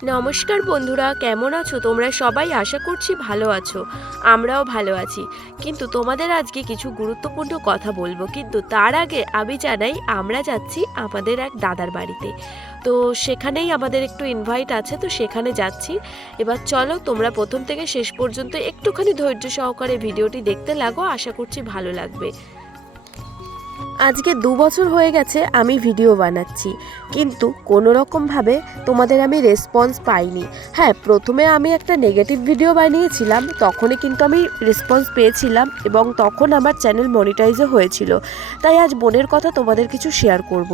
নমস্কার বন্ধুরা, কেমন আছো তোমরা সবাই? আশা করছি ভালো আছো। আমরাও ভালো আছি। কিন্তু তোমাদের আজকে কিছু গুরুত্বপূর্ণ কথা বলবো, কিন্তু তার আগে আমি জানাই আমরা যাচ্ছি আমাদের এক দাদার বাড়িতে। তো সেখানেই আমাদের একটু ইনভাইট আছে, তো সেখানে যাচ্ছি। এবার চলো তোমরা প্রথম থেকে শেষ পর্যন্ত একটুখানি ধৈর্য সহকারে ভিডিওটি দেখতে লাগো, আশা করছি ভালো লাগবে। আজকে 2 বছর হয়ে গেছে আমি ভিডিও বানাচ্ছি, কিন্তু কোনো রকমভাবে তোমাদের আমি রেসপন্স পাইনি। হ্যাঁ, প্রথমে আমি একটা নেগেটিভ ভিডিও বানিয়েছিলাম, তখনই কিন্তু আমি রেসপন্স পেয়েছিলাম এবং তখন আমার চ্যানেল মনিটাইজও হয়েছিল। তাই আজ বোনের কথা তোমাদের কিছু শেয়ার করব।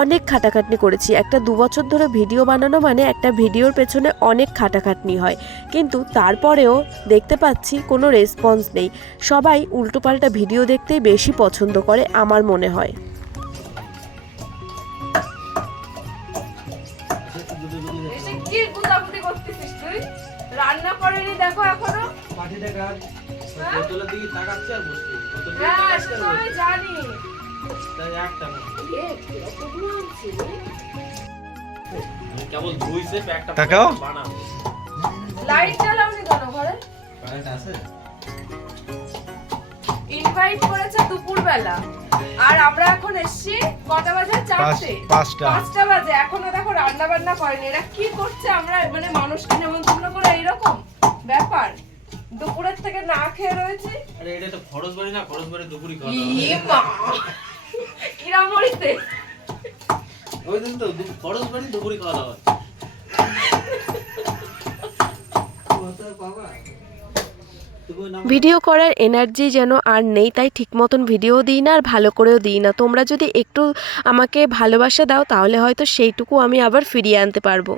অনেক খাটাখাটনি করেছি। একটা 2 বছর ধরে ভিডিও বানানো মানে একটা ভিডিওর পেছনে অনেক খাটাখাটনি হয়, কিন্তু তারপরেও দেখতে পাচ্ছি কোনো রেসপন্স নেই। সবাই উল্টোপাল্টা ভিডিও দেখতেই বেশি পছন্দ করে আমার মনে হয়। এসে কি গুতাগুতি করতেছিস তুই? রান্না করেনি দেখো এখনো। পাঠিয়ে দেখা হ্যাঁ? বোতলের দিকে তাকাচ্ছে আর বসছে বোতল দিকে হ্যাঁ, তাকাচ্ছে সেটা আর আমি বসছে জানি। তাই একটা না কতগুলো আনছিস রে? আমি কেবল ধুইছে প্যাকটা তাকাও। বানাবো লাইট জ্বালাওনি কেন ঘরে? কারেন্ট আছে ইনভাইট করেছে দুপুরবেলা, আর আমরা এখন এসেছি কটা বাজে? 4টে। 5টা 5টা বাজে, এখনো দেখো রান্না বান্না করেনি। এরা কি করছে? আমরা মানে মানুষকে নেমন্তন্ন করে এইরকম ব্যাপার? দুপুরের থেকে না খেয়ে রয়েছে। আরে এটা তো খরচ বাড়ি না, খরচ বাড়ি দুপুরি খাওয়া ইয়ে মা, কিরা মরিতে। ওই দিন তো খরচ বাড়ি দুপুরি খাওয়া দাওয়া ভিডিও করার এনার্জি যেন আর নেই, তাই ঠিক মতন ভিডিও দিই না আর ভালো করেও দিই না। তোমরা যদি একটু আমাকে ভালোবাসা দাও তাহলে হয়তো সেইটুকু আমি আবার ফিরিয়ে আনতে পারবো।